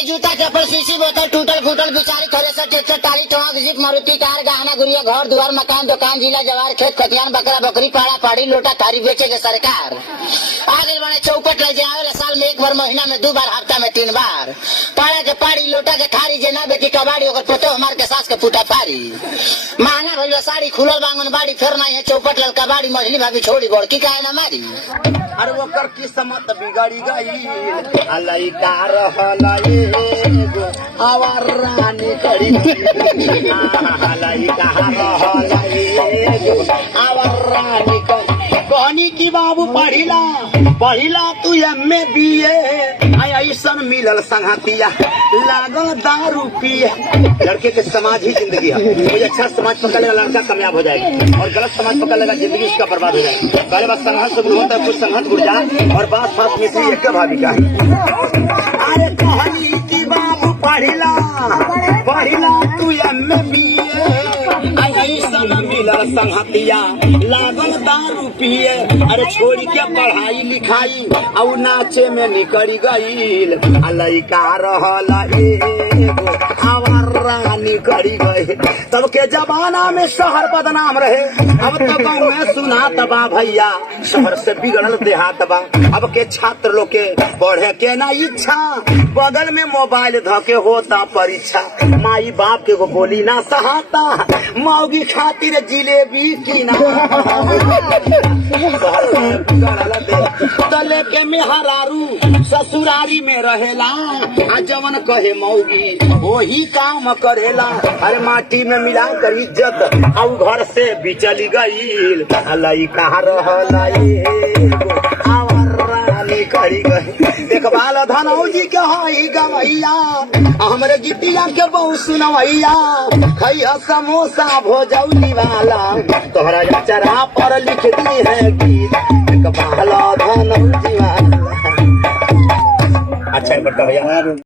के जूता चप्पल शीशी बोतल टूटल फूटल बिचारी थ्रेसर ट्रैक्टर टाली टोंक जीप मारुति कार गहना गुड़िया घर द्वार मकान दुकान जिला जवार खेत खतियान बकरा बकरी पाड़ा पाड़ी लोटा थारी बेचे के सरकार आगे बड़े चौपट ले जाए साल में एक बार महीना में 2 बार हफ्ता में 3 बार पाड़ा के पाड़ी लोटा के थारी जे ना बेटी कबाड़ी ओकर पोतो हमार के सास के फूटा फारी महंगा भइल साड़ी खुलल बांगन बाड़ी फिर नहीं है चौपट लल कबाड़ी मछली भाभी छोड़ी बड़की काहे ना मारी अरे वो कर किस्मत बिगड़ी गई अलई का रहला एगो आवर रानी करी अलई का रहला एगो आवर रानी कहनी की बाबू पढ़िला तू एम ए बीए ऐसन मिलल संगतिया लागल दारू पिए लड़के के समाज ही जिंदगी है कोई अच्छा समाज पकड़ लेगा लड़का कामयाब हो जाएगा और गलत समाज पकड़ लेगा जिंदगी उसका बर्बाद हो जाएगा पहले बात संघर्ष शुरू होता है कुछ संघर्ष उड़ जाए और बात फात में से एक भाभी का अरे कहनी की बाबू पढ़िला तू एम ए बीए ऐसन मिलल संगतिया लागल दारू पिए अरे छोड़ी के पढ़ाई लिखाई और नाचे में निकल गईल लइका रहला एगो आवर रानी करी गई तब के जमाना में शहर बदनाम रहे अब तो गाँव में सुनात बा भैया शहर से बिगड़ल देहात बा अब के छात्र लोग के पढ़े के ना इच्छा बगल में मोबाइल धके होता परीक्षा माई बाप के को बोली ना सहाता मौगी खातिर जिलेबी की ना तले के मेहरारू ससुरारी में रहेला आ जवन कहे मौगी वही काम करेला अरे माटी में मिला कर इज्जत और घर से बिचली गईल लई कहाँ रहला एगो आवर रानी करी गई देखभाल धनौजी के हई गवैया हमरे गिटिया के बहु सुनवैया खैया समोसा भोजौली वाला तोहरा चरा पर लिख दी है गीत देखभाल धनौजी वाला अच्छा भैया